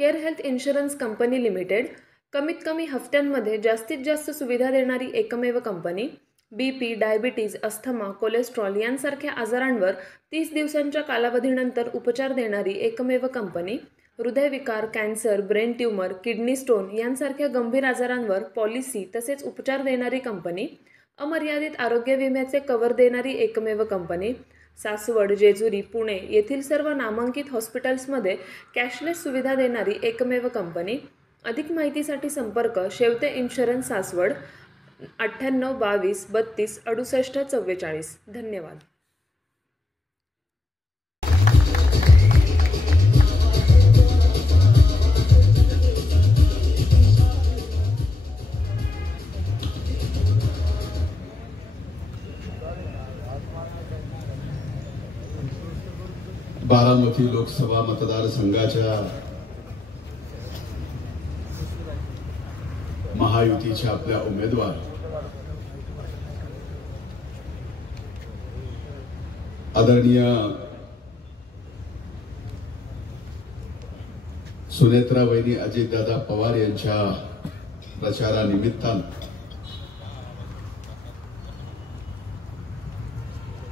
Care health insurance company limited कमीत कमी हफ्त्यांमध्ये जास्तीत जास्त सुविधा देणारी एकमेव company. BP, diabetes, asthma, cholesterol यांसारख्या आजारांवर 30 दिवसांच्या कालावधीनंतर उपचार देणारी एकमेव कंपनी। हृदयविकार, cancer, brain tumour, kidney stone यांसारख्या गंभीर आजारांवर पॉलिसी तसेच उपचार देणारी कंपनी। अमर्यादित आरोग्य विम्याचे कव्हर देणारी एकमेव कंपनी। सासवड, जेजुरी, पुणे येथील सर्व नामांकित हॉस्पिटल्समध्ये कॅशलेस सुविधा देणारी एकमेव कंपनी। अधिक माहितीसाठी संपर्क शेवते इन्शुरन्स, सासवड 98 22 32 68 44। धन्यवाद। बारामती लोकसभा मतदारसंघाच्या महायुतीच्या आपल्या उमेदवार आदरणीय सुनेत्रा वहिनी अजितदादा पवार यांच्या प्रचारानिमित्तानं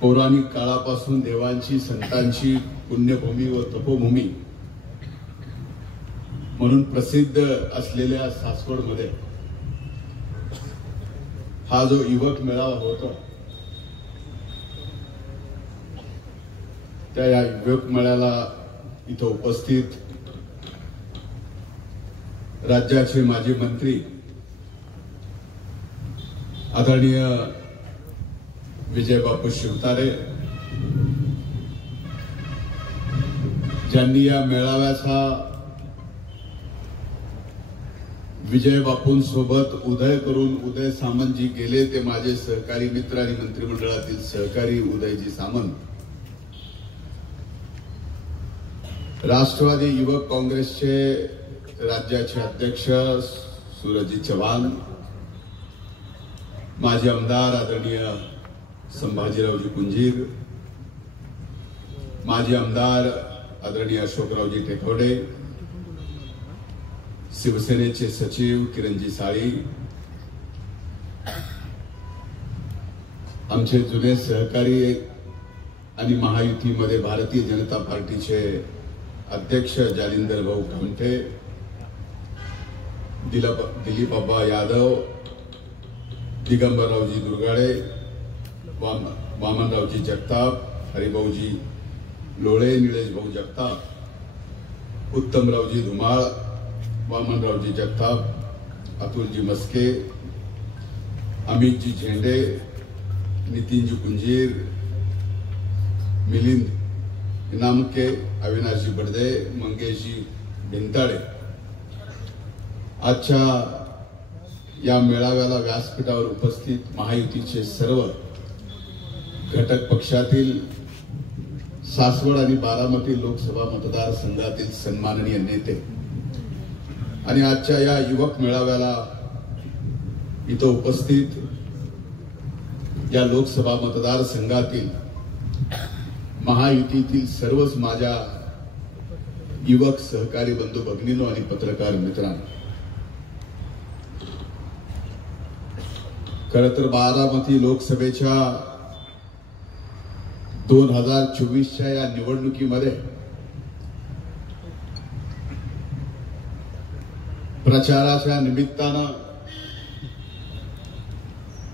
पौराणिक काळापासून देवांची, संतांची पुण्यभूमी व तपोभूमी म्हणून प्रसिद्ध असलेल्या सासवडमध्ये हा जो युवक मेळावा होता, त्या या युवक मेळ्याला इथं उपस्थित राज्याचे माजी मंत्री आदरणीय विजय बापू शिवतारे, ज्यांनी या मेळाव्याचा विजय बापूंसोबत उदय करून उदय सामंत जी गेले ते माझे सहकारी मित्र आणि मंत्रिमंडळातील सहकारी उदयजी सामंत, राष्ट्रवादी युवक काँग्रेसचे राज्याचे अध्यक्ष सूरजजी चव्हाण, माजी आमदार आदरणीय संभाजीरावजी कुंजीर, माजी आमदार आदरणीय अशोकरावजी टेकवडे, शिवसेनेचे सचिव किरणजी साळी, आमचे जुने सहकारी आणि महायुतीमध्ये भारतीय जनता पार्टीचे अध्यक्ष जालिंदर भाऊ खमटे, दिलीप अब्बा यादव, दिगंबररावजी दुर्गाडे, वामनरावजी जगताप, हरिभाऊजी लोळे, निलेश भाऊ जगताप, उत्तमरावजी धुमाळ, वामनरावजी जगताप, अतुलजी मस्के, अमितजी झेंडे, नितीनजी कुंजीर, मिलिंद इनामके, अविनाशजी बडदे, मंगेशजी भिंताळे आजच्या या मेळाव्याला व्यासपीठावर उपस्थित महायुतीचे सर्व घटक पक्षातील सासवड आणि बारामती लोकसभा मतदारसंघातील सन्माननीय नेते आणि आजच्या या युवक मेळाव्याला इथं उपस्थित या लोकसभा मतदारसंघातील महायुतीतील सर्वच माझ्या युवक सहकारी बंधू भगिनींनो आणि पत्रकार मित्रांनो, खरं तर बारामती लोकसभेच्या 2024च्या या निवडणुकीमध्ये प्रचाराच्या निमित्तानं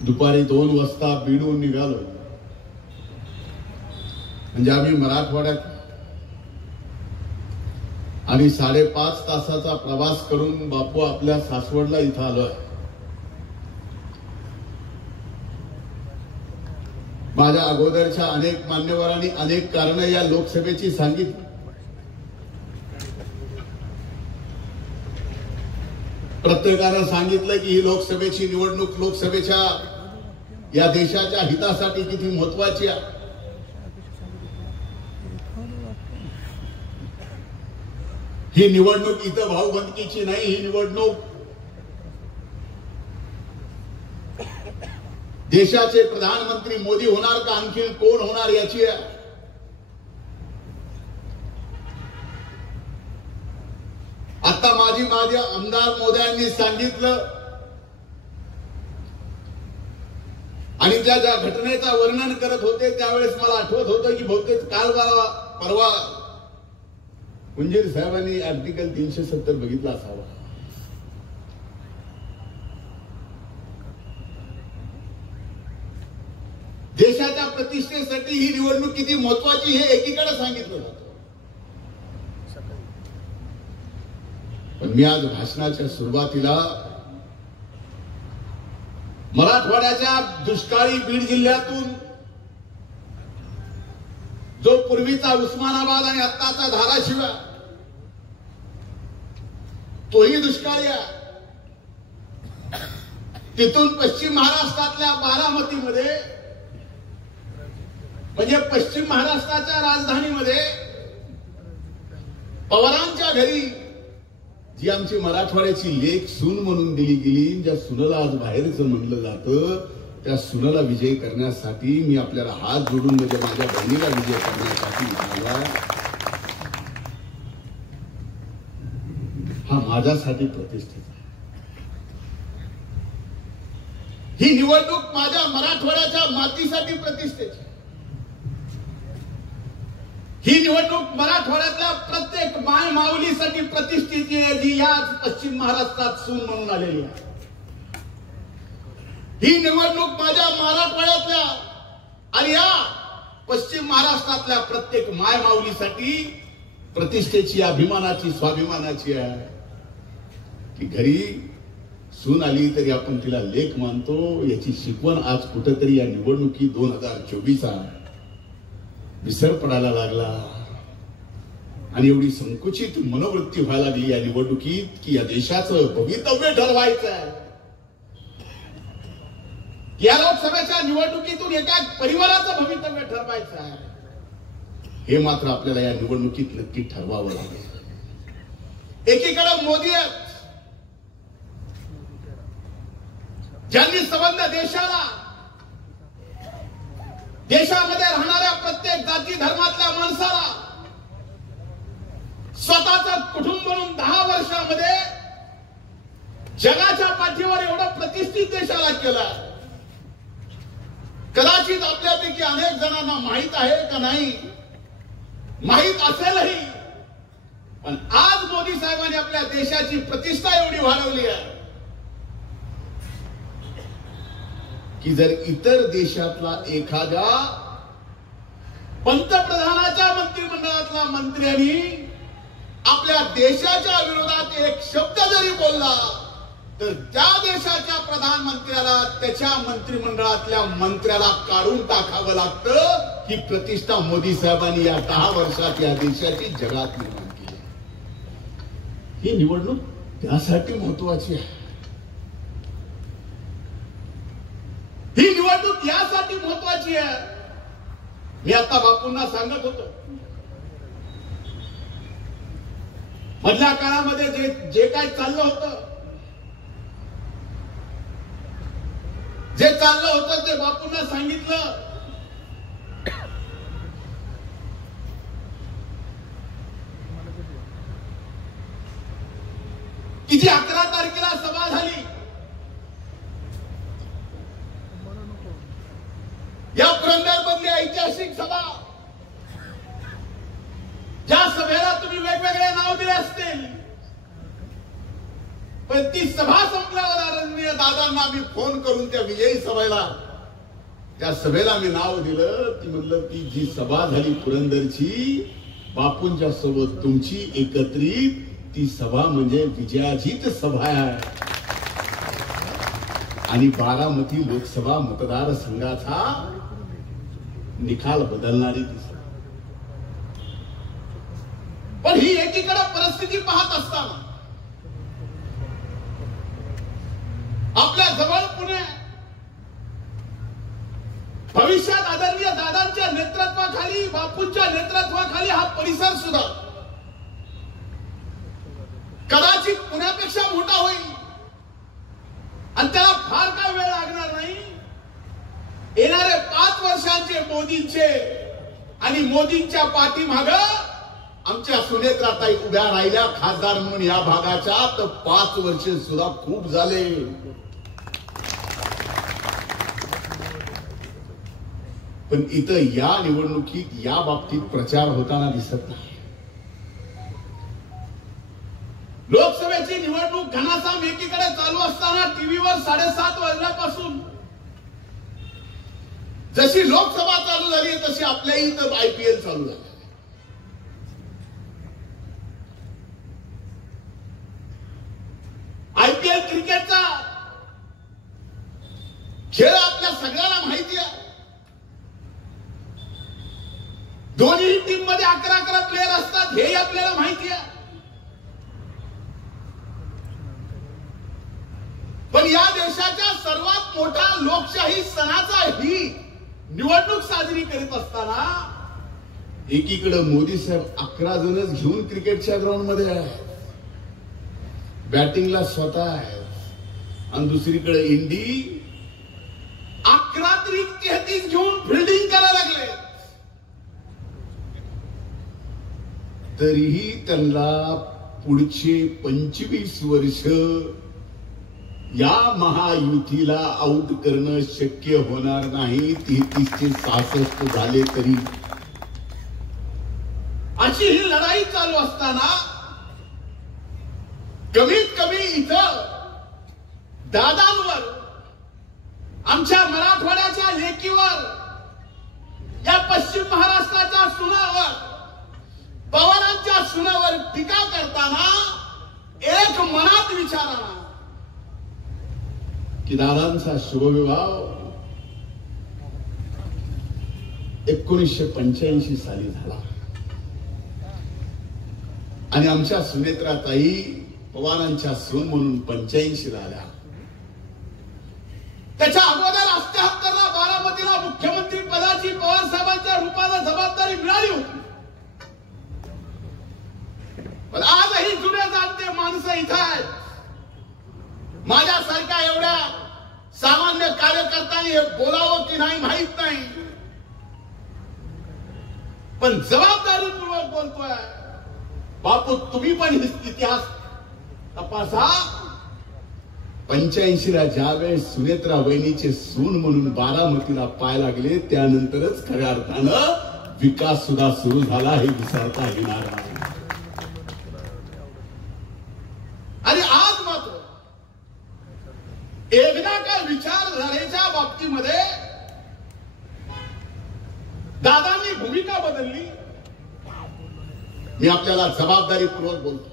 दुपारी 2 वाजता बीडहून निघालो। म्हणजे आम्ही मराठवाड्यात आणि 5.5 तासाचा प्रवास करून बापू आपल्या सासवडला इथं आलोय। माझ्या अगोदरच्या अनेक मान्यवरांनी अनेक कारणं या लोकसभेची सांगितली। प्रत्येकानं सांगितलं की ही लोकसभेची निवडणूक लोकसभेच्या या देशाच्या हितासाठी किती महत्वाची आहे। ही निवडणूक इथं भाऊबंदकीची नाही, ही निवडणूक देशाचे प्रधानमंत्री मोदी होणार का आणखी कोण होणार याची आहे। आता माझे आमदार मोदयांनी सांगितलं आणि ज्या घटनेचा वर्णन करत होते त्यावेळेस मला आठवत होतं की बहुतेक काल परवा कुंजीर साहेबांनी आर्टिकल 370 बघितला असावा. देशाच्या प्रतिष्ठेसाठी ही निवडणूक किती महत्वाची हे एकीकडे सांगितलं जातं. पण मी आज भाषणाच्या सुरुवातीला मराठवाड्याच्या दुष्काळी बीड जिल्ह्यातून जो पूर्वीचा उस्मानाबाद आणि आत्ताचा धाराशिव तोही दुष्काळी आहे. तिथून पश्चिम महाराष्ट्रातल्या बारामतीमध्ये म्हणजे पश्चिम महाराष्ट्राच्या राजधानीमध्ये पवारांच्या घरी जी आमची मराठवाड्याची लेक सून म्हणून दिली गेली, ज्या सुनेला आज बाहेरचं म्हणलं जातं, त्या सुनेला विजय करण्यासाठी मी आपल्याला हात जोडून म्हणजे माझ्या बहिणीला विजय करण्यासाठी आला. हा माझ्यासाठी प्रतिष्ठेचा. ही निवडणूक माझ्या मराठवाड्याच्या मातीसाठी प्रतिष्ठेची. ही निवडणूक मराठवाड्यातल्या प्रत्येक माय माऊलीसाठी प्रतिष्ठेची आहे, जी या पश्चिम महाराष्ट्रात सून म्हणून आलेली आहे. ही निवडणूक माझ्या मराठवाड्यातल्या आणि या पश्चिम महाराष्ट्रातल्या प्रत्येक माय माऊलीसाठी प्रतिष्ठेची, अभिमानाची, स्वाभिमानाची आहे. की घरी सून आली तरी आपण तिला लेक मानतो, याची शिकवण आज कुठेतरी या निवडणुकी 2024 विसर पडायला लागला. आणि एवढी संकुचित मनोवृत्ती व्हायला लागली या निवडणुकीत की या देशाचं भवितव्य ठरवायचं आहे. या लोकसभेच्या निवडणुकीतून एका परिवाराचं भवितव्य ठरवायचं आहे. हे मात्र आपल्याला या निवडणुकीत नक्की ठरवावं लागेल. एकीकडे मोदी आहेत, ज्यांनी संबंध देशामध्ये राहणाऱ्या प्रत्येक जाती धर्मातल्या माणसाला स्वतःचं कुटुंब म्हणून 10 वर्षामध्ये जगाच्या पाठीवर एवढं प्रतिष्ठित देशाला केलं. कदाचित आपल्यापैकी अनेक जणांना माहित आहे का नाही, माहित असेलही, पण आज मोदी साहेबांनी आपल्या देशाची प्रतिष्ठा एवढी वाढवली आहे की जर इतर देशातला एखाद्या पंतप्रधानाच्या मंत्रिमंडळातला मंत्र्यांनी आपल्या देशाच्या विरोधात एक शब्द जरी बोलला तर त्या देशाच्या प्रधानमंत्र्याला त्याच्या मंत्रिमंडळातल्या मंत्र्याला काढून टाकावं लागतं. ही प्रतिष्ठा मोदी साहेबांनी या 10 वर्षात या देशाची जगात निर्माण केली. ही निवडणूक त्यासाठी महत्वाची आहे. ही निवडणूक यासाठी महत्वाची आहे. मी आता बापूंना सांगत होतो, मधल्या काळामध्ये जे काही चाललं होतं ते बापूंना सांगितलं. की जी 11 तारखेला सभा झाली, या पुरंदरमधली ऐतिहासिक सभा, ज्या सभेला तुम्ही वेगवेगळे नाव दिले असतील, पण ती सभा संपल्यावर आदरणीय दादांना मी फोन करून त्या विजयी सभेला, त्या सभेला मी नाव दिलं. ती म्हणलं की जी सभा झाली पुरंदरची बापूंच्या सोबत तुमची एकत्रित, ती सभा म्हणजे विजयाजीत सभा आहे. आणि बारामती लोकसभा मतदारसंघाचा निकाल बदलणारी ती सभा. पण ही एकीकडे परिस्थिती पाहत असताना आपल्या जवळ पुणे, भविष्यात आदरणीय दादांच्या नेतृत्वाखाली, बापूंच्या नेतृत्वाखाली हा परिसर सुद्धा कदाचित पुण्यापेक्षा मोठा होईल आणि त्याला फार काय वेळ लागणार नाही. येणारे 5 वर्षांचे मोदींचे आणि मोदींच्या पाठीमागे आमच्या सुनेत्राताई उभ्या राहिल्या खासदार म्हणून या भागाच्या, तर 5 वर्ष सुद्धा खूप झाले. पण इथं या निवडणुकीत या बाबतीत प्रचार होताना दिसत नाही. लोकसभेची निवडणूक घनासाम एकीकडे चालू असताना टीव्हीवर 7:30 वाजल्यापासून जशी लोकसभा चालू झाली तशी आपल्या इथं IPL चालू झाली. IPL क्रिकेटचा खेळ आपल्या सगळ्याला माहिती आहे. दोन्ही टीम मध्ये 11 प्लेयर असतात हे आपल्याला माहिती आहे. पण या देशाच्या सर्वात मोठा लोकशाही सणाचा ही निवडणूक साजरी करीत असताना एकीकडे मोदी साहेब 11 जणच घेऊन क्रिकेटच्या ग्राउंड मध्ये आहे, बॅटिंगला स्वतः आहे, आणि दुसरीकडे इंडी 11-33 घेऊन फिल्डिंग करायला लागले. तरीही त्यांना पुढचे 25 वर्ष या महायुतीला आउट करणं शक्य होणार नाही. 33-66 झाले तरी अशी ही लढाई चालू असताना कमीत कमी इथं दादांवर, आमच्या मराठवाड्याच्या लेकीवर, या पश्चिम महाराष्ट्राच्या सुनावर, पवारांच्या सुनावर टीका करताना एक मनात विचार आला की दादांचा शुभविवाह 1985 साली झाला आणि आमच्या सुनेत्राताई पवारांच्या सून म्हणून 85 ला आल्या. त्याच्या अगोदर 78ला बारामतीला मुख्यमंत्री पदाची पवार साहेबांच्या रूपाला जबाबदारी मिळाली होती. पण आजही जुने जाणते माणसं इथं आहेत. माझ्यासारख्या एवढ्या सामान्य कार्यकर्त्यांनी हे बोलावं की नाही माहित नाही, पण जबाबदारीपूर्वक बोलतोय. बापू तुम्ही पण इतिहास तपासा. 85ला ज्यावेळेस सुनेत्रा वहिनीचे सून म्हणून बारामतीला पाय लागले त्यानंतरच खऱ्या अर्थानं विकास सुद्धा सुरू झाला हे विसरता येणार नाही. आणि आज मात्र एकदा काय विचारधारेच्या बाबतीमध्ये दादांनी भूमिका बदलली. मी आपल्याला जबाबदारीपूर्वक बोलतोय.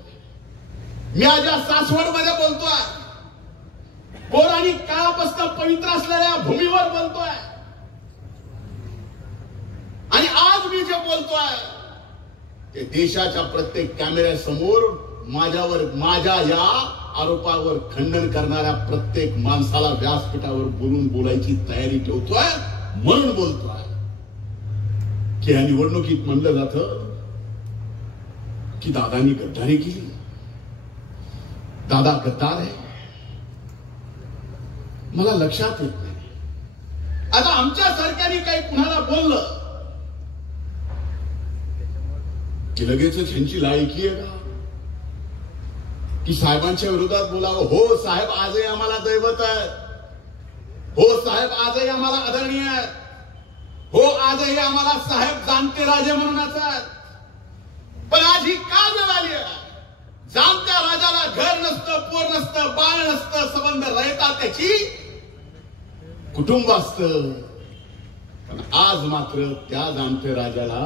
मी आज या सासवडमध्ये बोलतोय, पौराणिक काळापासून पवित्र असलेल्या भूमीवर बोलतोय. आणि आज मी जे बोलतोय ते देशाच्या प्रत्येक कॅमेऱ्यासमोर माझ्यावर, माझ्या या आरोपावर खंडन करणाऱ्या प्रत्येक माणसाला व्यासपीठावर बोलून बोलायची तयारी ठेवतोय. म्हणून बोलतोय की या निवडणुकीत म्हणलं जातं की दादांनी गद्दारी केली, दादा गद्दार आहे. मला लक्षात येत नाही. आता आमच्या सारख्याने काही कुणाला बोललं की लगेच ह्यांची लायकी आहे का की साहेबांच्या विरोधात बोलावं. हो साहेब आजही आम्हाला दैवत आहे, हो साहेब आजही आम्हाला आदरणीय आहे, हो आजही आम्हाला साहेब जाणते राजे म्हणून असतात. पण आज ही का वेळ आली आहे? जाणत्या राजाला घर नसतं, पोर नसतं, बाळ नसतं, संबंध राहतात, त्याची कुटुंब असतं. पण आज मात्र त्या जाणत्या राजाला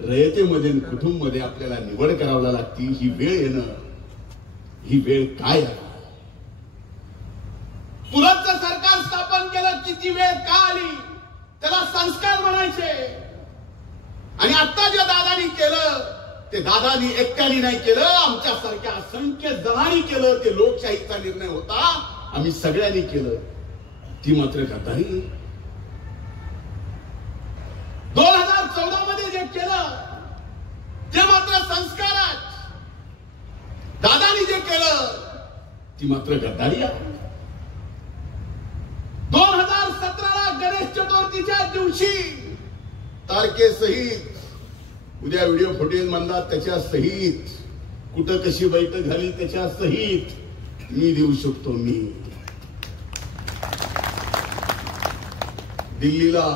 रयतेमध्ये कुटुंब मध्ये आपल्याला निवड करावी लागती. ही वेळ येणं, ही वेळ काय आहे? पुराचं सरकार स्थापन केलं, किती वेळ का आली? त्याला संस्कार म्हणायचे. आणि आता जे दादानी केलं ते दादानी एकट्याने नाही केलं, आमच्या सारख्या असंख्य जणांनी केलं. ते लोकशाहीचा निर्णय होता, आम्ही सगळ्यांनी केलं. ती मात्र गद्दारी. 2014 मध्ये जे केलं ते मात्र संस्कार आहेत. दादानी जे केलं ती मात्र गद्दारी आहे. 2017ला गणेश चतुर्थीच्या दिवशी तारखेसहित उद्या व्हिडिओ फुटेज म्हणतात त्याच्या सहित, कुठं कशी बैठक झाली त्याच्या सहित मी देऊ शकतो. मी दिल्लीला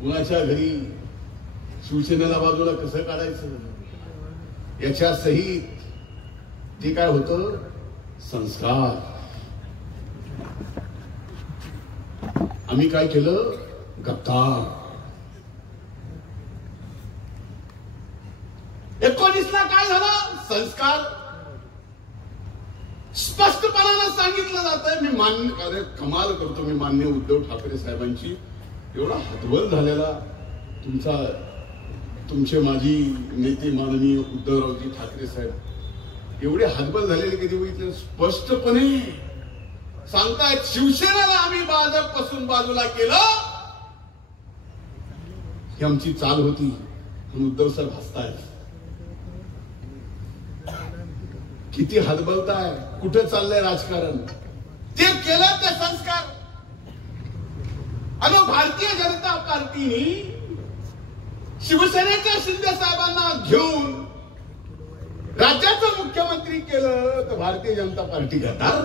कुणाच्या घरी शिवसेनेला बाजूला कसं काढायचं याच्या सहित ते काय होतं संस्कार. आम्ही काय केलं गद्दार. 19ला काय झालं संस्कार स्पष्टपणानं सांगितलं जातं. मी मान्य, अरे कमाल करतो मी, मान्य उद्धव ठाकरे साहेबांची एवढा हतबल झालेला तुमचे माजी नेते माननीय उद्धवरावजी ठाकरे साहेब एवढे हतबल झालेले कधी बघितलं. स्पष्टपणे सांगतायत शिवसेनेला आम्ही भाजप पासून बाजूला केलं, ही आमची चाल होती. म्हणून उद्धव साहेब हसतायत. किती हतबलताय, कुठे चाललंय राजकारण. ते केलं ते संस्कार. आणि भारतीय जनता पार्टीने शिवसेनेच्या शिंदे साहेबांना घेऊन राज्याचं मुख्यमंत्री केलं तर भारतीय जनता पार्टी गद्दार.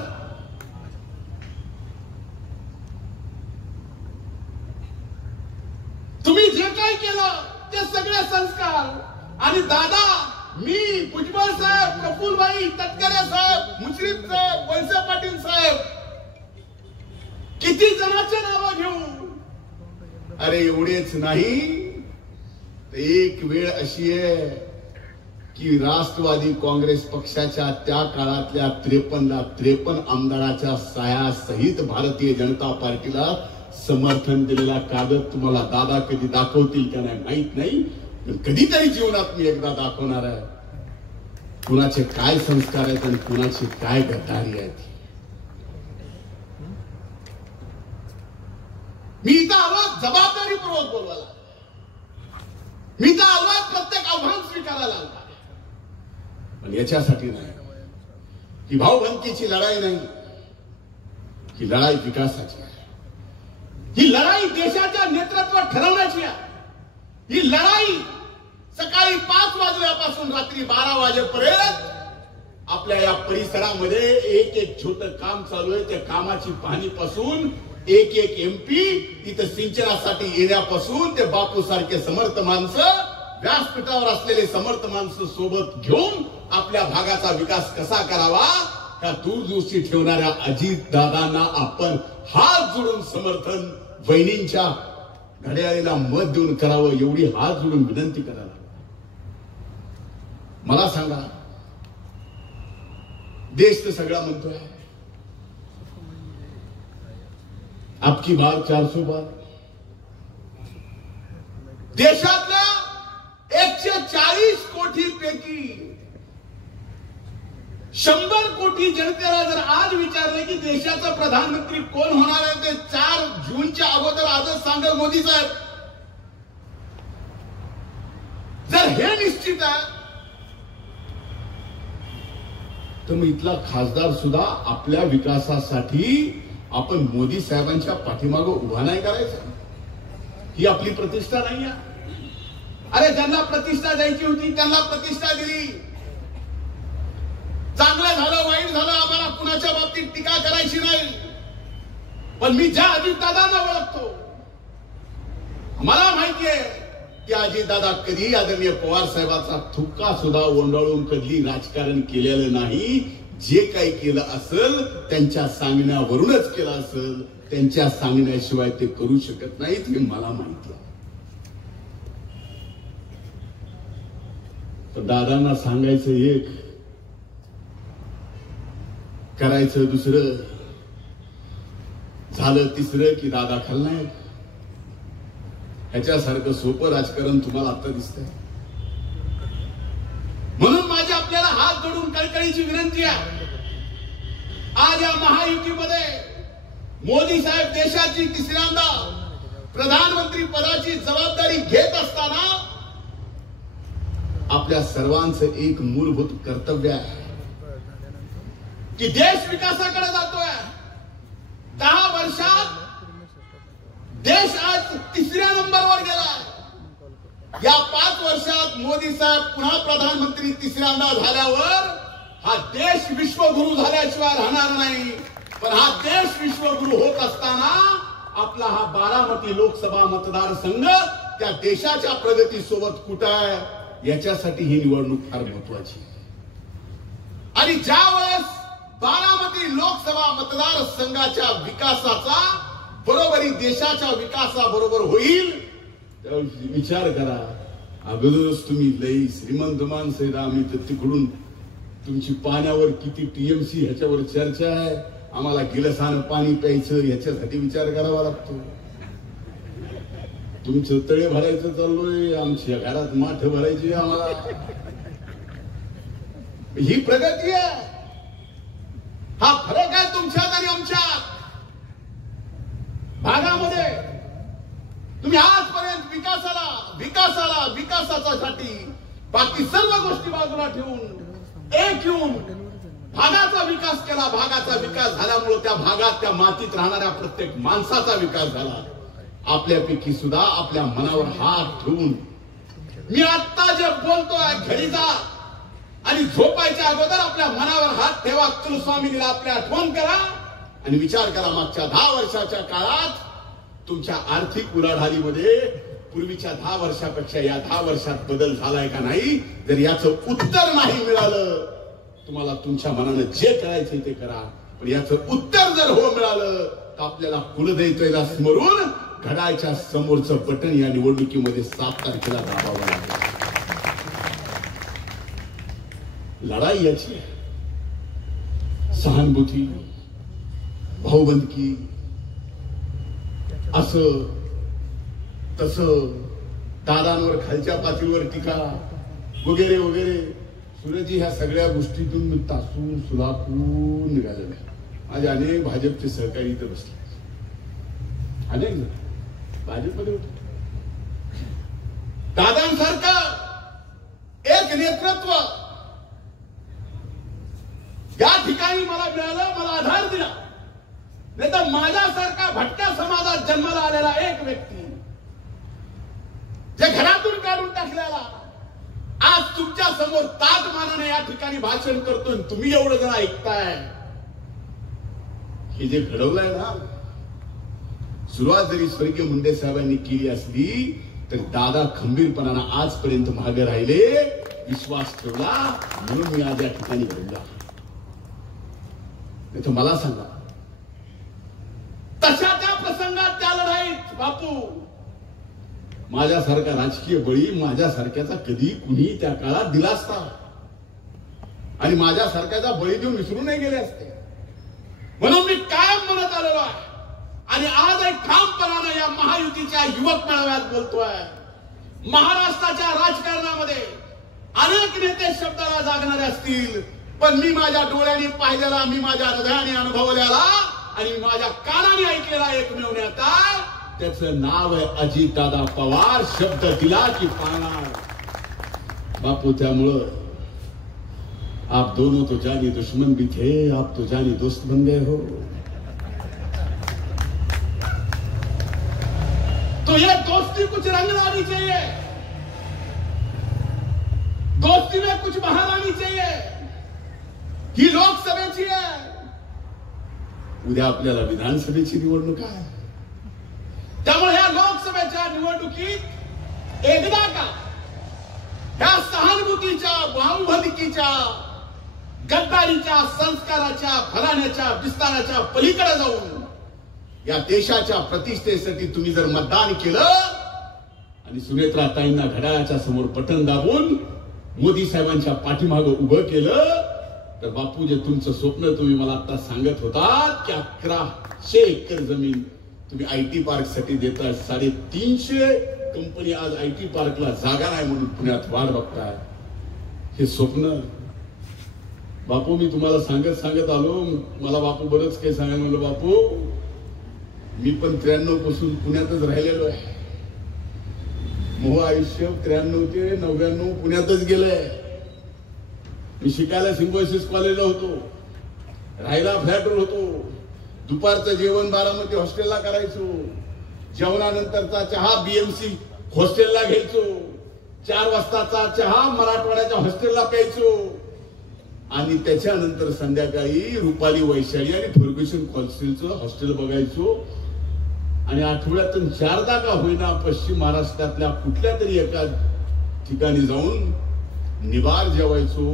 तुम्ही जे काय केलं ते सगळे संस्कार. आणि दादा, मी, भुजबळ साहेब, प्रफुल्लभाई, तटकरे साहेब, मुश्रीफ साहेब, वळसे पाटील साहेब, किती जणांचे नावं घेऊ. अरे एवढेच नाही, एक वेळ अशी आहे की राष्ट्रवादी काँग्रेस पक्षाच्या त्या काळातल्या 53 आमदाराच्या सायासहित भारतीय जनता पार्टीला समर्थन दिलेला कागद तुम्हाला दादा कधी दाखवतील का नाही माहित नाही, पण कधीतरी जीवनात मी एकदा दाखवणार आहे कुणाचे काय संस्कार आहेत आणि कुणाची काय गद्दारी आहेत. मी इथं आलो जबाबदारीपूर्वक बोलवायला. मी तर आलोय प्रत्येक आव्हान स्वीकारायला. पण याच्यासाठी नाही, ही भाऊबंदकीची लढाई नाही, ही लढाई विकासाची आहे. ही लढाई देशाच्या नेतृत्व ठरवण्याची आहे. ही लढाई सकाळी 5 वाजल्यापासून रात्री 12 वाजेपर्यंत आपल्या या परिसरामध्ये एक छोटं काम चालू आहे. त्या कामाची पाहणीपासून एक एमपी इथं सिंचनासाठी येण्यापासून ते बापू सारखे समर्थ माणसं, व्यासपीठावर असलेले समर्थ माणसं सोबत घेऊन आपल्या भागाचा विकास कसा करावा ह्या दूरदृष्टी ठेवणाऱ्या अजित दादांना आपण हात जोडून समर्थन, वहिनींच्या घड्याळीला मत देऊन करावं एवढी हात जोडून विनंती करायला. मला सांगा, देश तर सगळा म्हणतोय आपकी बार 400 बार. देशातल्या 140 कोटी पैकी 100 कोटी जनतेला जर आज विचारले की देशाचा प्रधानमंत्री कोण होणार आहे, ते 4 जूनच्या अगोदर आजच सांगेल मोदी साहेब. जर हे निश्चित आहे तर मग इथला खासदार सुद्धा आपल्या विकासासाठी आपण मोदी साहेबांच्या पाठीमागे उभा नाही करायचं. ही आपली प्रतिष्ठा नाही आहे. अरे ज्यांना प्रतिष्ठा द्यायची होती त्यांना प्रतिष्ठा दिली. चांगलं झालं वाईट झालं आम्हाला कुणाच्या बाबतीत टीका करायची नाही. पण मी ज्या अजितदादांना ओळखतो, मला माहितीये की अजितदादा कधी आदरणीय पवार साहेबांचा थुक्का सुद्धा ओंडाळून कधी राजकारण केलेलं नाही. जे काही केलं असेल त्यांच्या सांगण्यावरूनच केलं असेल, त्यांच्या सांगण्याशिवाय ते करू शकत नाहीत हे मला माहिती आहे. तर दादांना सांगायचं एक, करायचं दुसरं, झालं तिसरं की दादा खलनायक. ह्याच्यासारखं सोपं राजकारण तुम्हाला आता दिसतंय. म्हणून माझी आपल्याला हात जोडून कळकळीची विनंती आहे. आज या महायुतीमध्ये मोदी साहेब देशाची तिसऱ्यांदा प्रधानमंत्री पदाची जबाबदारी घेत असताना आपल्या सर्वांचं एक मूलभूत कर्तव्य आहे की देश विकासाकडे जातोय. 10 वर्षात देश आज 3ऱ्या नंबरवर गेलाय. या 5 वर्षात मोदी साहेब पुन्हा प्रधानमंत्री तिसऱ्यांदा झाल्यावर हा देश विश्वगुरु झाल्याशिवाय राहणार नाही. पण हा देश विश्वगुरु होत असताना आपला हा बारामती लोकसभा मतदारसंघ त्या देशाच्या प्रगतीसोबत कुठं आहे याच्यासाठी ही निवडणूक फार महत्वाची. आणि ज्या वेळेस बारामती लोकसभा मतदारसंघाच्या विकासाचा बरोबरी देशाच्या विकासाबरोबर होईल त्यावेळी विचार करा. अगोदरच तुम्ही लई श्रीमंत माणसं आहेत, आम्ही तर तिकडून तुमची पाण्यावर किती टीएमसी ह्याच्यावर चर्चा आहे, आम्हाला गिलसानं पाणी प्यायचं ह्याच्यासाठी विचार करावा लागतो. तुमचं तळे भरायचं चाललोय, आमच्या घरात माठ भरायची आम्हाला. ही प्रगती आहे. हा फरक आहे तुमच्यात आणि आमच्यात. भागामध्ये तुम्ही आजपर्यंत विकासासाठी बाकी सर्व गोष्टी बाजूला ठेवून एक येऊन भागाचा विकास केला. भागाचा विकास झाल्यामुळे त्या भागात त्या मातीत राहणाऱ्या प्रत्येक माणसाचा विकास झाला. आपल्यापैकी सुद्धा आपल्या मनावर हात ठेवून मी आता जे बोलतोय घरी जा आणि झोपायच्या अगोदर आपल्या मनावर हात ठेवा. कुलस्वामीला आपल्या आठवण करा आणि विचार करा मागच्या 10 वर्षाच्या काळात तुमच्या आर्थिक उलाढालीमध्ये पूर्वीच्या 10 वर्षापेक्षा या 10 वर्षात बदल झालाय का नाही. जर याचं उत्तर नाही मिळालं तुम्हाला तुमच्या मनानं जे करायचं ते करा. पण याचं उत्तर जर हो मिळालं तर आपल्याला कुलदैवतेला स्मरून घड्याळच्या समोरचं बटन या निवडणुकीमध्ये 7 तारखेला दाबावं लागेल. लढाई याची आहे. सहानुभूती, भाऊबंदकी, असं तसं, दादांवर खालच्या पातळीवर टीका वगैरे वगैरे. सूर्यजी ह्या सगळ्या गोष्टीतून मी तासून सुलाखून निघालेलो आहे. माझे अनेक भाजपचे सहकारी इथे बसले, अनेक जण भाजपमध्ये होते. दादांसारखं एक नेतृत्व या ठिकाणी मला मिळालं, मला आधार दिला. नाही तर माझ्यासारखा भटक्या समाजात जन्माला आलेला एक व्यक्ती जे घरातून काढून टाकलेला आज तुमच्या समोर ताट मानाने या ठिकाणी भाषण करतोय. तुम्ही एवढं जण ऐकताय. हे जे घडवलंय ना, सुरुवात जरी स्वर्गीय मुंडे साहेबांनी केली असली तर दादा खंबीरपणानं आजपर्यंत मागे राहिले, विश्वास ठेवला, म्हणून मी आज या ठिकाणी घडवला. नाही तर मला सांगा तशा त्या प्रसंगात त्या लढाईत बापू माझ्यासारखा राजकीय बळी माझ्यासारख्याचा कधी कुणी त्या काळात दिला असता आणि माझ्यासारख्याचा बळी देऊन विसरून नाही गेले असते. म्हणून मी कायम म्हणत आलेलो आहे आणि आज एक ठामपणानं या महायुतीच्या युवक मेळाव्यात बोलतोय. महाराष्ट्राच्या राजकारणामध्ये अनेक नेते शब्दाला जागणारे असतील, पण मी माझ्या डोळ्यांनी पाहिलेला, मी माझ्या हृदयाने अनुभवलेला आणि माझ्या कानाने ऐकलेला एकमेव नेता, त्याचं नाव आहे अजितदादा पवार. शब्द दिला की पाळणार बापू. त्यामुळं आप दोनों तो जानी दुश्मन भी थे, आप तो जानी दोस्त बन गए हो. तो ये दोस्ती कुछ रंग लानी चाहिए, दोस्ती में कुछ बहार आनी चाहिए. ही लोकसभेची आहे, उद्या आपल्याला विधानसभेची निवडणूक आहे. त्यामुळे ह्या लोकसभेच्या निवडणुकीत एकदा का ह्या सहानुभूतीच्या, भाऊबंदकीच्या, गद्दारीच्या, संस्काराच्या, घराण्याच्या, विस्ताराच्या पलीकडे जाऊन या देशाच्या प्रतिष्ठेसाठी तुम्ही जर मतदान केलं आणि सुनेत्राताईंना घड्याळाच्या समोर बटन दाबून मोदी साहेबांच्या पाठीमागं उभं केलं तर बापू, जे तुमचं स्वप्न तुम्ही मला आता सांगत होतात की 1100 एकर जमीन तुम्ही आयटी पार्क साठी देताय, 350 कंपनी आज आयटी पार्कला जागा नाही म्हणून पुण्यात वाट बघताय, हे स्वप्न बापू मी तुम्हाला सांगत आलो. मला बापू बरंच काही सांगायला म्हणलं, बापू मी पण 93 पासून पुण्यातच राहिलेलो आहे. मोह आयुष्य 93 ते 99 पुण्यातच गेलंय. मी शिकायला सिम्बॉयसिस कॉलेजला होतो, राहायला फ्लॅटवर होतो, दुपारचं जेवण बारामती हॉस्टेलला करायचो, जेवणानंतरचा चहा बीएमसी हॉस्टेलला घ्यायचो, 4 वाजताचा चहा मराठवाड्याच्या हॉस्टेलला प्यायचो आणि त्याच्यानंतर संध्याकाळी रुपाली वैशाली आणि फर्ग्युसन कॉन्सिलचं हॉस्टेल बघायचो आणि आठवड्यातून 4दा का होईना पश्चिम महाराष्ट्रातल्या कुठल्या तरी एका ठिकाणी जाऊन निवार जेवायचो.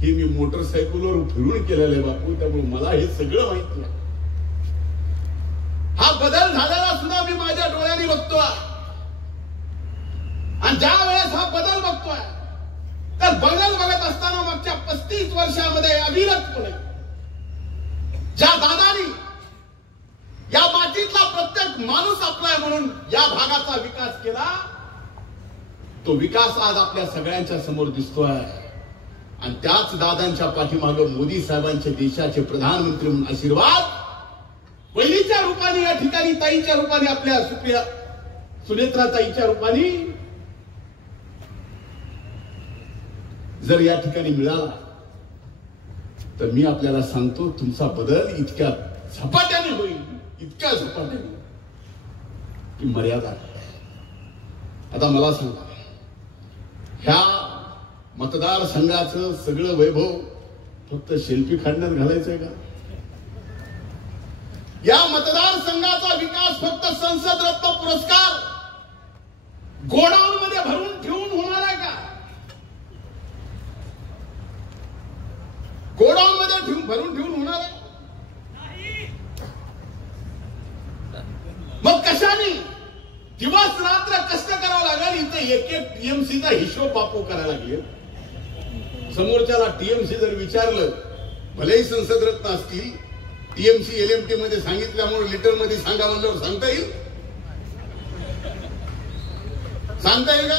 हे मी मोटरसायकलवर फिरून केलेलं आहे बापू, त्यामुळे मला हे सगळं माहिती आहे. हा बदल झालेला सुद्धा मी माझ्या डोळ्यांनी बघतोय आणि ज्या वेळेस हा बदल बघतोय तर बदल बघत असताना मागच्या 35 वर्षामध्ये अविरतपणे ज्या दादानी या मातीतला प्रत्येक माणूस आपला आहे म्हणून या भागाचा विकास केला, तो विकास आज आपल्या सगळ्यांच्या समोर दिसतोय. आणि त्याच दादांच्या पाठीमागे मोदी साहेबांचे देशाचे प्रधानमंत्री म्हणून आशीर्वाद बहिणीच्या रूपाने या ठिकाणी, ताईच्या रूपाने, आपल्या सुप्रिया सुनेत्रा ताईच्या रूपाने जर या ठिकाणी मिळाला तर मी आपल्याला सांगतो तुमचा बदल इतक्या झपाट्याने होईल, इतक्या झपाट्याने की मर्यादा. आता मला सांगा, ह्या मतदारसंघाचं सगळं वैभव फक्त शिल्पी खांड्यात घालायचंय का? या मतदारसंघाचा विकास फक्त संसद रत्न पुरस्कार गोडाऊन मध्ये भरून ठेवून होणार आहे का? गोडाऊन मध्ये भरून ठेवून होणार आहे? मग कशाने दिवस रात्र कष्ट करावं लागेल? इथं एक एक टीएमसीचा हिशोब बापू करायला लागेल. समोरच्याला टीएमसी जर विचारलं, भलेही संसद रत्न असतील, टीएमसी एलएमटी मध्ये सांगितल्यामुळे लिटर मध्ये सांगा म्हणल्यावर सांगता येईल? सांगता येईल का?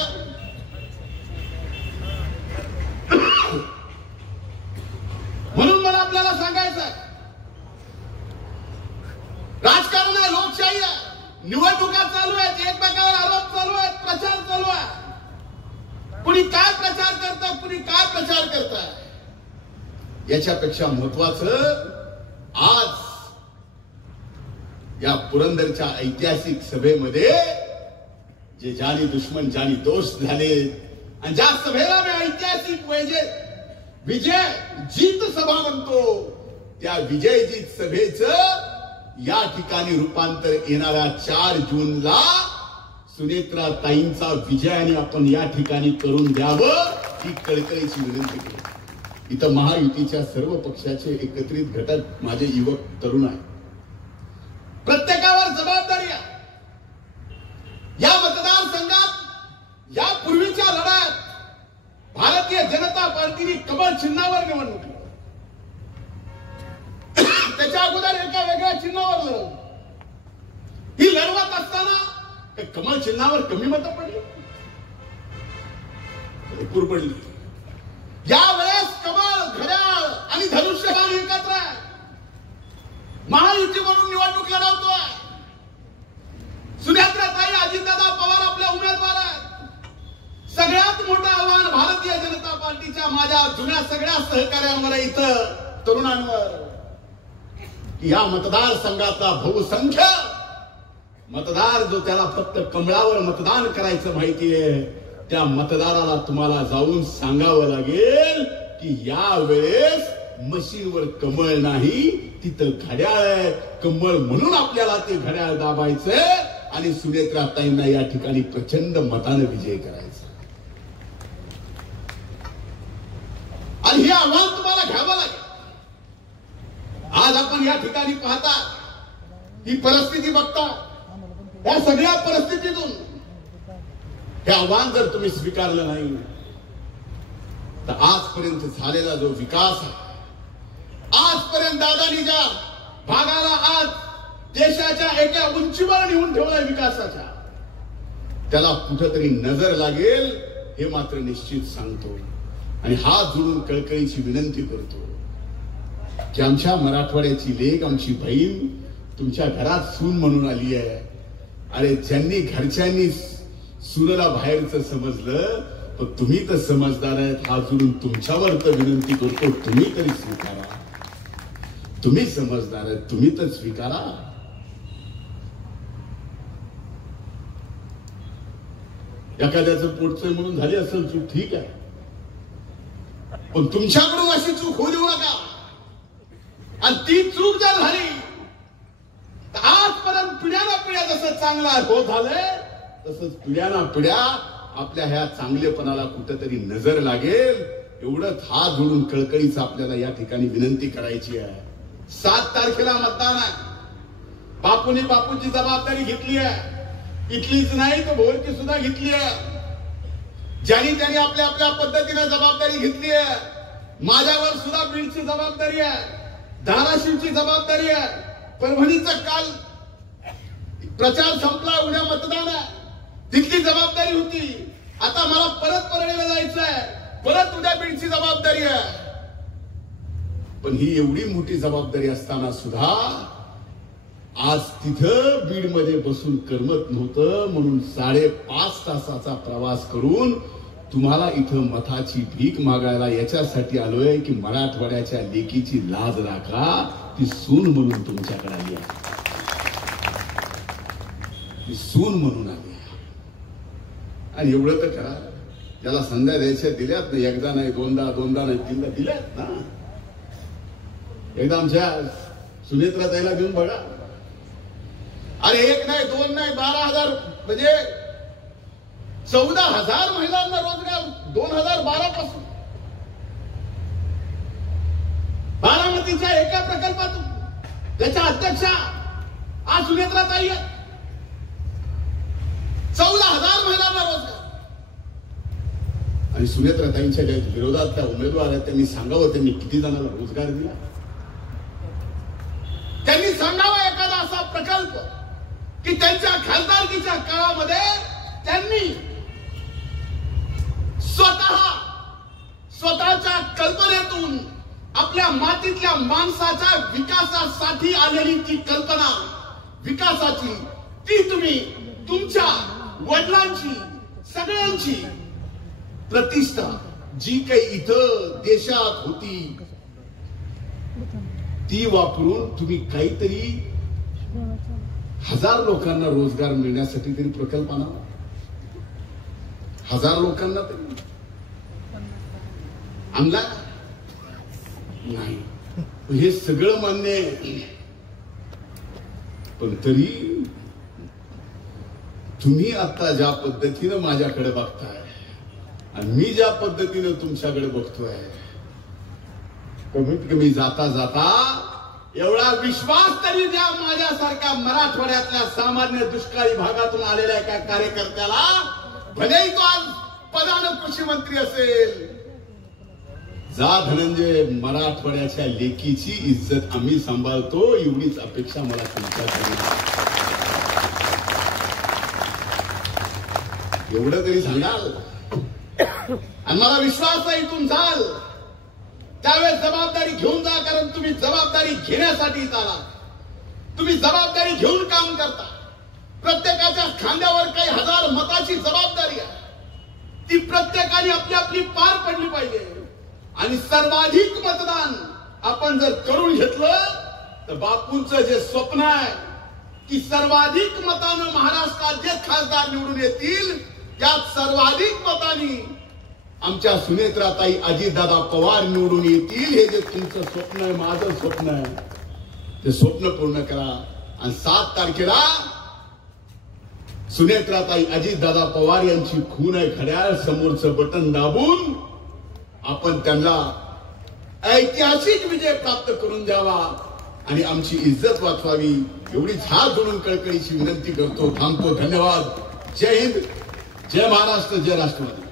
म्हणून मला आपल्याला सांगायचं आहे, राजकारण आहे, लोकशाही आहे, निवडणुका चालू आहेत, एकमेकावर आरोप चालू आहेत, प्रचार चालू आहे. कुणी काय प्रचार करतं, कुणी काय प्रचार करताय, याच्यापेक्षा महत्वाचं आज या पुरंदरच्या ऐतिहासिक सभेमध्ये जे जानी दुश्मन जानी दोस्त झाले आणि ज्या सभेला मी ऐतिहासिक विजय जीत सभा म्हणतो, त्या विजयजीत सभेचं या ठिकाणी रूपांतर येणाऱ्या 4 जूनला सुनेत्रा ताईंचा विजयाने आपण या ठिकाणी करून द्यावं ही कळकळीची विनंती केली. इथं महायुतीच्या सर्व पक्षाचे एकत्रित घटक माझे युवक तरुण आहेत. प्रत्येकावर जबाबदारी आहे. या मतदारसंघात या पूर्वीच्या लढ्यात भारतीय जनता पार्टीने कमळ चिन्हावर निवडणूक लढवली. त्याच्या अगोदर एका वेगळ्या चिन्हावर लढवली. ही लढवत असताना कमळ चिन्हावर कमी मतं पडली, भरपूर पडली. यावेळेस कमळ, घड्याळ आणि धनुष्यबाण एकत्र आहे. महायुती म्हणून निवडणूक लढवतोय. सुनेत्राताई, अजितदादा पवार आपल्या उमेदवार आहेत. सगळ्यात मोठं आव्हान भारतीय जनता पार्टीच्या माझ्या जुन्या सगळ्या सहकार्यांवर, इथं तरुणांवर, या मतदारसंघातला बहुसंख्य मतदार जो त्याला फक्त कमळावर मतदान करायचं माहितीये, त्या मतदाराला तुम्हाला जाऊन सांगावं लागेल की या वेळेस मशीनवर कमळ नाही, तिथं घड्याळ आहे. कमळ म्हणून आपल्याला ते घड्याळ दाबायचंय आणि सुनेत्राताईंना या ठिकाणी प्रचंड मतानं विजय करायचा. आणि हे आव्हान तुम्हाला घ्यावं लागेल. आज आपण या ठिकाणी पाहता, ही परिस्थिती बघता, या सगळ्या परिस्थितीतून हे आव्हान जर तुम्ही स्वीकारलं नाही तर आजपर्यंत झालेला जो विकास आहे, आजपर्यंत दादानी ज्या भागाला आज देशाच्या एका उंचीवर नेऊन ठेवलाय विकासाच्या, त्याला कुठेतरी नजर लागेल हे मात्र निश्चित सांगतो. आणि हात जोडून कळकळीची विनंती करतो की आमच्या मराठवाड्याची लेक, आमची बहीण तुमच्या घरात सून म्हणून आली आहे. अरे, ज्यांनी घरच्यांनी सुनेला बाहेरचं समजलं, पण तुम्ही तर समजदार आहेत. हात जोडून तुमच्यावर तर विनंती करतो, तुम्ही तरी स्वीकारा. तुम्ही समजदार आहेत, तुम्ही तर स्वीकारा. एखाद्याचं पोटचं म्हणून झाली असेल चूक, ठीक आहे, पण तुमच्याकडून अशी चूक होऊ देऊ नका. आणि ती चूक जर झाली तर आजपर्यंत पिढ्याना पिढ्या जसं चांगला होत झालंय तसंच पिढ्याना पिढ्या आपल्या ह्या चांगलेपणाला कुठेतरी नजर लागेल एवढंच हात जोडून कळकळीच आपल्याला या ठिकाणी विनंती करायची आहे. 7 तारखेला मतदान आहे. बापूंनी बापूंची जबाबदारी घेतली आहे. इथलीच नाही तर भोरची सुद्धा घेतली आहे. ज्यांनी त्यांनी आपल्या आपल्या पद्धतीने जबाबदारी घेतली आहे. माझ्यावर सुद्धा बीडची जबाबदारी आहे, धाराशिवची जबाबदारी आहे, परभणीचा काल प्रचार संपला, उद्या मतदान आहे, तिथली जबाबदारी होती. आता मला परत परळीला जायचं आहे, परत उद्या बीडची जबाबदारी आहे. पण ही एवढी मोठी जबाबदारी असताना सुद्धा आज तिथं बीडमध्ये बसून करमत नव्हतं म्हणून 5.5 तासाचा प्रवास करून तुम्हाला इथं मताची भीक मागायला याच्यासाठी आलोय की मराठवाड्याच्या लेकीची लाज राखा. ती सून म्हणून तुमच्याकडे आली आहे, ती सून म्हणून आली आहे. आणि एवढं तर करा, ज्याला संध्या द्यायच्या दिल्यात ना, एकदा नाही दोनदा नाही 3दा दिल्यात ना. एकदा आमच्या सुनेत्राताईला देऊन बघा. अरे 1 नाही 2 नाही 12,000 म्हणजे 14,000 महिलांना रोजगार 2012 पासून. बारामतीच्या एका प्रकल्पातून त्याच्या अध्यक्षा आज सुनेत्राताई आहेत. 14,000 महिलांना रोजगार. आणि सुनेत्राताईंच्या ज्या विरोधात त्या उमेदवार आहेत त्यांनी सांगावं त्यांनी किती जणांना रोजगार दिला. त्यांनी सांगावा एखादा असा प्रकल्प की त्यांच्या खासदारकीच्या काळामध्ये त्यांनी स्वतःच्या कल्पनेतून आपल्या मातीतल्या माणसाच्या विकासासाठी आलेली ती कल्पना विकासाची ती तुम्ही तुमच्या वडिलांची सगळ्यांची प्रतिष्ठा जी काही इथं देशात होती ती वापरून तुम्ही काहीतरी 1000 लोकांना रोजगार मिळण्यासाठी तरी प्रकल्प आणावा. 1000 लोकांना तरी आणला नाही. हे सगळं मान्य आहे, पण तरी तुम्ही आता ज्या पद्धतीनं माझ्याकडे बघताय आणि मी ज्या पद्धतीनं तुमच्याकडे बघतोय, कमीत कमी जाता जाता एवढा विश्वास तरी द्या माझ्यासारख्या मराठवाड्यातल्या सामान्य दुष्काळी भागातून आलेल्या एका कार्यकर्त्याला, भलेही तो आज पदानं कृषी मंत्री असेल. जा धनंजय, मराठवाड्याच्या लेकीची इज्जत आम्ही सांभाळतो एवढीच अपेक्षा मला तुमच्याकडे. एवढं तरी सांगाल आणि मला विश्वास आहे इथून जाल त्यावेळेस जबाबदारी घेऊन जा. कारण तुम्ही जबाबदारी घेण्यासाठी इथं आला. तुम्ही जबाबदारी घेऊन काम करता. प्रत्येकाच्या खांद्यावर काही 1000 मताची जबाबदारी आहे. ती प्रत्येकाने आपली आपली पार पडली पाहिजे. आणि सर्वाधिक मतदान आपण जर करून घेतलं तर बापूंचं जे स्वप्न आहे की सर्वाधिक मतानं महाराष्ट्रात जे खासदार निवडून येतील त्यात सर्वाधिक मतांनी आमच्या सुनेत्राताई अजितदादा पवार निवडून येतील. हे जे तुमचं स्वप्न आहे, माझं स्वप्न आहे, ते स्वप्न पूर्ण करा. आणि 7 तारखेला सुनेत्राताई अजितदादा पवार यांची खून आहे घड्याळ समोरचं बटन दाबून आपण त्यांना ऐतिहासिक विजय प्राप्त करून द्यावा आणि आमची इज्जत वाचवावी एवढीच हात जोडून कळकळीची विनंती करतो. थांबतो. धन्यवाद. जय हिंद, जय महाराष्ट्र, जय राष्ट्रवादी.